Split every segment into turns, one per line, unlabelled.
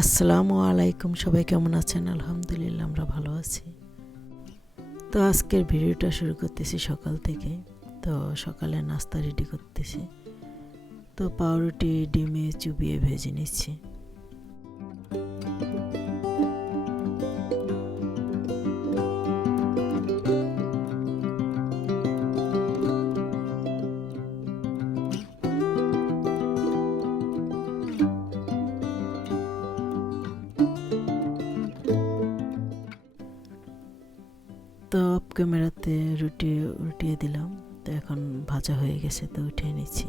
আসসালামু আলাইকুম, সবাই কেমন আছেন? আলহামদুলিল্লাহ, আমরা ভালো আছি। তো আজকের ভিডিওটা শুরু করতেছি সকাল থেকে। তো সকালে নাস্তা রেডি করতেছি। তো পাউরুটি, ডিমে, চুবিয়ে ভেজে নিচ্ছি। ক্যামেরাতে রুটি, উল্টিয়ে দিলাম। তো এখন ভাজা হয়ে গেছে, তো উঠিয়ে নিচ্ছি।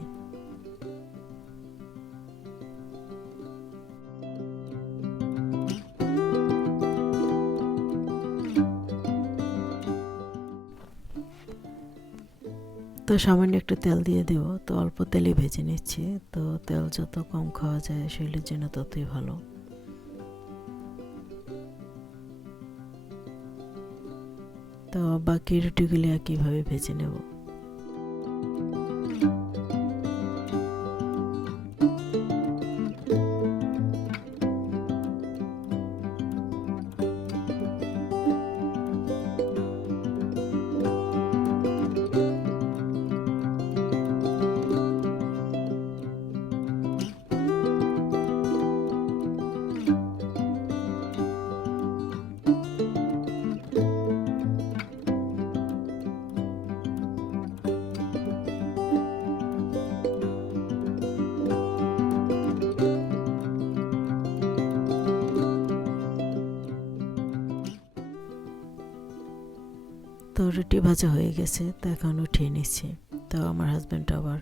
তো সামান্য একটু তেল দিয়ে দেবো। তো অল্প তেলে ভেজে নিচ্ছি। তো তেল যত কম খাওয়া যায়, শরীরের জন্য ততই ভালো। তো বাকি রুটিগুলি একইভাবে ভেজে নেব? রুটি ভাজা হয়ে গেছে, তো এখন উঠিয়ে নিচ্ছি। তো আমার হাজব্যান্ড আবার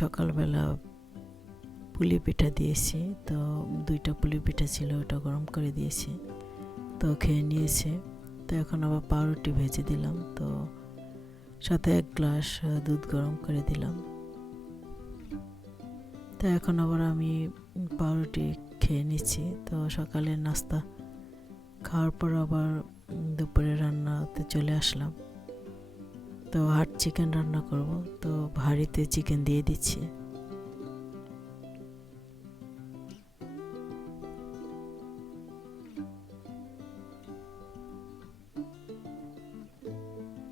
সকালবেলা পুলি পিঠা দিয়েছি, তো দুইটা পুলি পিঠা ছিল, ওটা গরম করে দিয়েছি, তো খেয়ে নিয়েছে। তো এখন আবার পাউরুটি ভেজে দিলাম, তো সাথে এক গ্লাস দুধ গরম করে দিলাম। তো এখন আবার আমি পাউরুটি খেয়ে নিচ্ছি, তো সকালে নাস্তা খাওয়ার পর আবার দুপুরে রান্নাতে চলে আসলাম। তো হাট চিকেন রান্না করব। তো হাঁড়িতে চিকেন দিয়ে দিচ্ছি।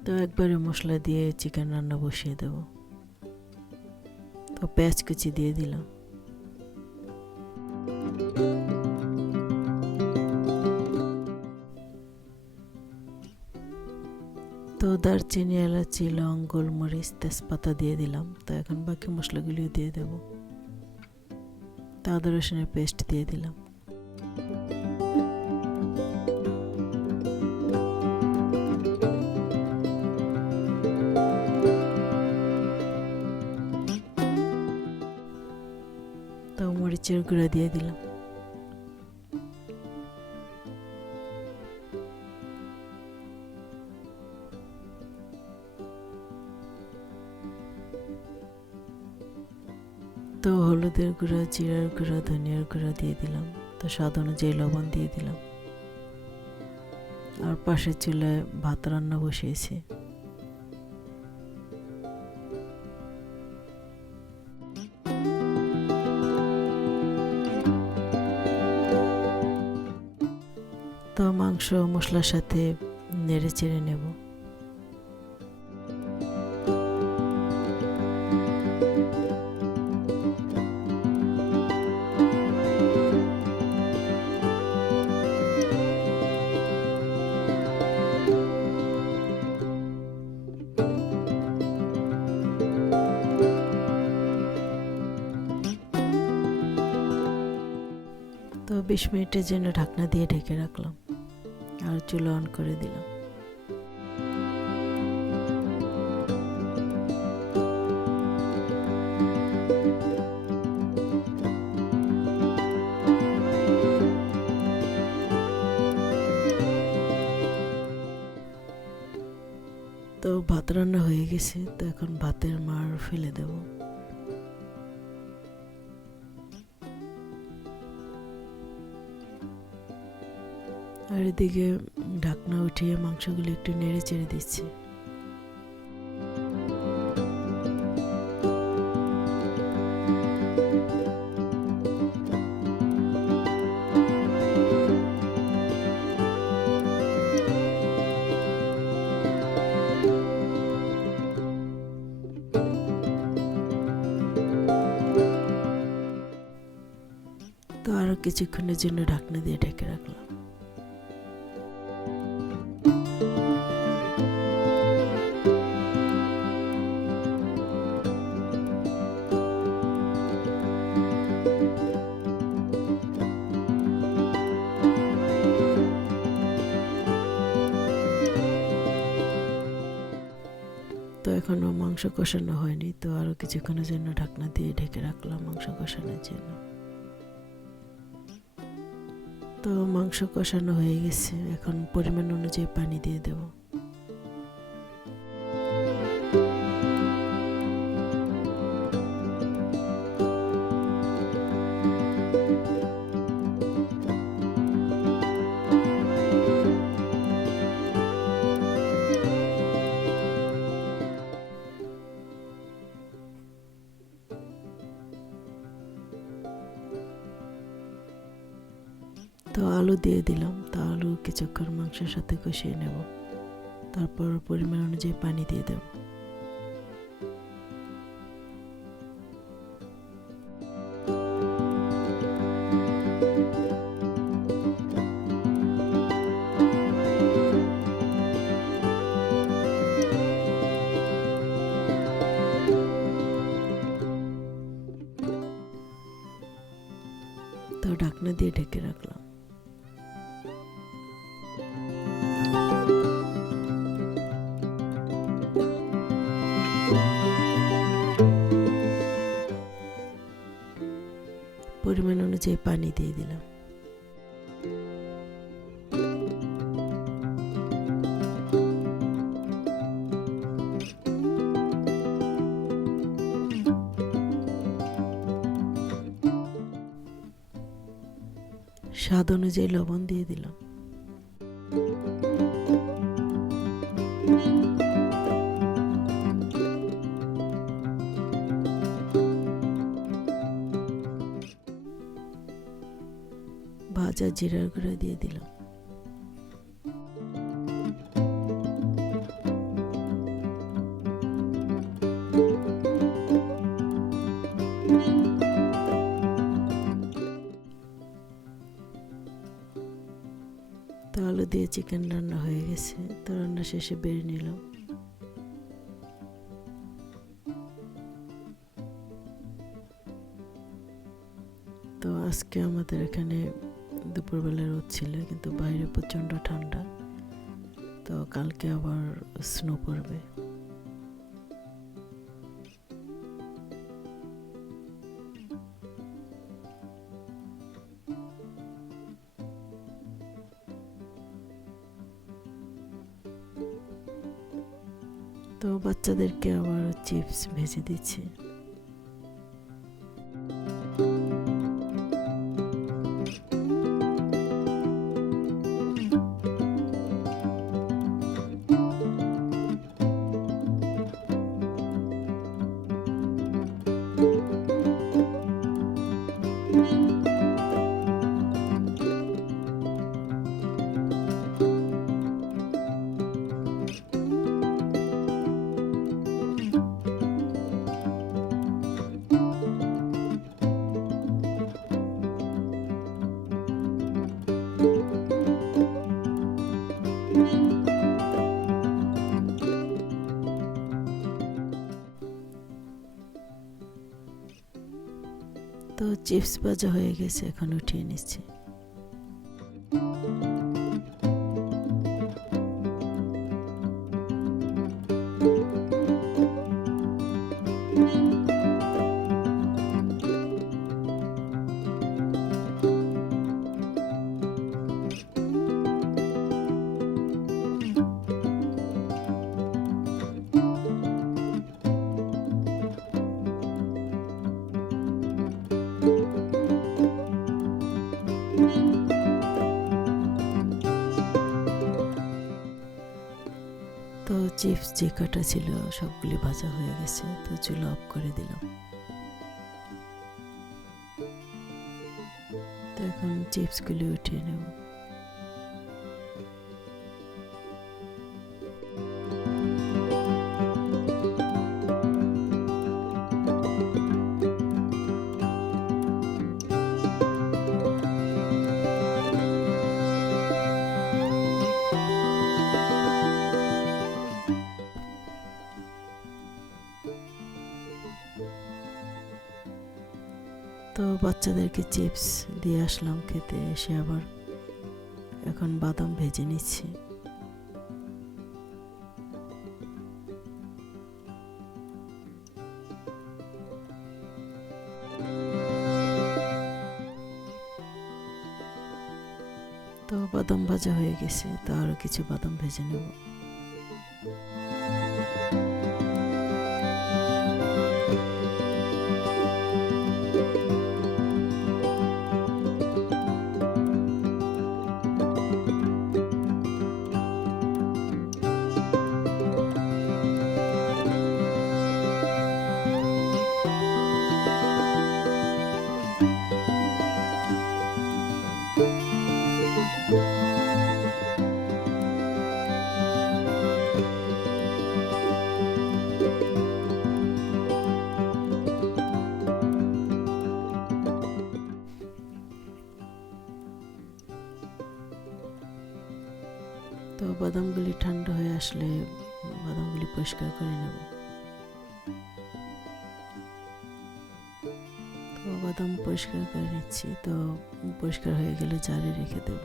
তো একবারে মশলা দিয়ে চিকেন রান্না বসিয়ে দেব। তো পেঁয়াজ কুচি দিয়ে দিলাম। দারচিনি এলাচি, লং, গোলমরিচ, তেজপাতা দিয়ে দিলাম। তো এখন বাকি মশলাগুলিও দিয়ে দেব। তো আদা রসুনের পেস্ট দিয়ে দিলাম। তো মরিচের গুঁড়া দিয়ে দিলাম। তো হলুদের গুঁড়া, জিরার গুঁড়া, ধনিয়ার গুঁড়া দিয়ে দিলাম। তো স্বাদ অনুযায়ী লবণ দিয়ে দিলাম। আর পাশের চুলায় ভাত রান্না বসিয়েছি। তো মাংস, মশলার সাথে নেড়ে চেড়ে নেব। বিশ মিনিটের জন্য ঢাকনা দিয়ে ঢেকে রাখলাম আর চুলা অন করে দিলাম। তো ভাত রান্না হয়ে গেছে, তো এখন ভাতের মার ফেলে দেবো। আর এদিকে ঢাকনা উঠিয়ে মাংসগুলো একটু নেড়ে চেড়ে দিচ্ছি। তো আরও কিছুক্ষণের জন্য ঢাকনা দিয়ে ঢেকে রাখলাম। মাংস কষানো হয়নি, তো আরও কিছুক্ষণের জন্য ঢাকনা দিয়ে ঢেকে রাখলাম মাংস কষানোর জন্য। তো মাংস কষানো হয়ে গেছে, এখন পরিমাণ অনুযায়ী পানি দিয়ে দেব। তো আলু দিয়ে দিলাম। তো আলু কিছুক্ষণ মাংসের সাথে কষিয়ে নেব। তারপর পরিমাণ অনুযায়ী পানি দিয়ে দেব। তো ঢাকনা দিয়ে ঢেকে রাখলাম। স্বাদ অনুযায়ী লবণ দিয়ে দিলাম ভাজা জিরার গুঁড়া দিয়ে দিলাম চিকেন রান্না হয়ে গেছে। তো রান্না শেষে বেড়ে নিলাম। তো আজকে আমাদের এখানে দুপুরবেলা রোদ ছিল, কিন্তু বাইরে প্রচণ্ড ঠান্ডা। তো কালকে আবার স্নো পড়বে। তো বাচ্চাদেরকে আবার চিপস ভেজে দিচ্ছি। তো চিপস ভাজা হয়ে গেছে এখন উঠিয়ে নিচ্ছি। চিপস যে কাটা ছিল, সবগুলি ভাজা হয়ে গেছে, তো চুলো অফ করে দিলাম। তো এখন চিপসগুলি উঠিয়ে নেব। তো বাচ্চাদেরকে চিপস দিয়ে আসলাম খেতে, এসে আবার এখন বাদাম ভেজে নিচ্ছি। তো বাদাম ভাজা হয়ে গেছে, তো আরও কিছু বাদাম ভেজে নেব। বাদামগুলি ঠান্ডা হয়ে আসলে বাদামগুলি পরিষ্কার করে নেব। তো বাদাম পরিষ্কার করে নিচ্ছি, তো পরিষ্কার হয়ে গেলে জারে রেখে দেব।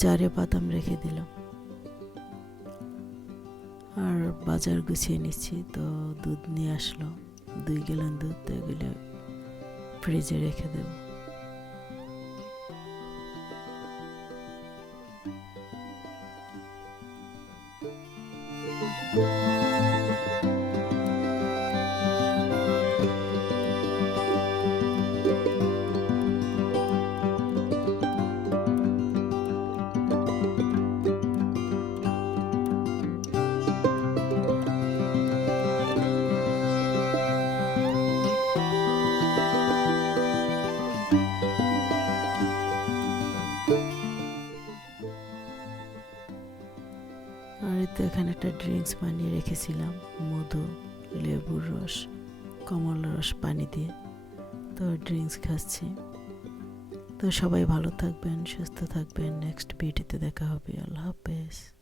জারে বাদাম রেখে দিলাম। আর বাজার গুছিয়ে নিচ্ছি, তো দুধ নিয়ে আসলো। দুই গেলেন দুধ, তো এগুলো ফ্রিজে রেখে দেব। thank এই এখানে একটা ড্রিঙ্কস বানিয়ে রেখেছিলাম, মধু, লেবুর রস, কমলা রস পানি দিয়ে। তো ড্রিঙ্কস খাচ্ছি। তো সবাই ভালো থাকবেন, সুস্থ থাকবেন। নেক্সট ভিডিওতে দেখা হবে। আল্লাহ হাফেজ।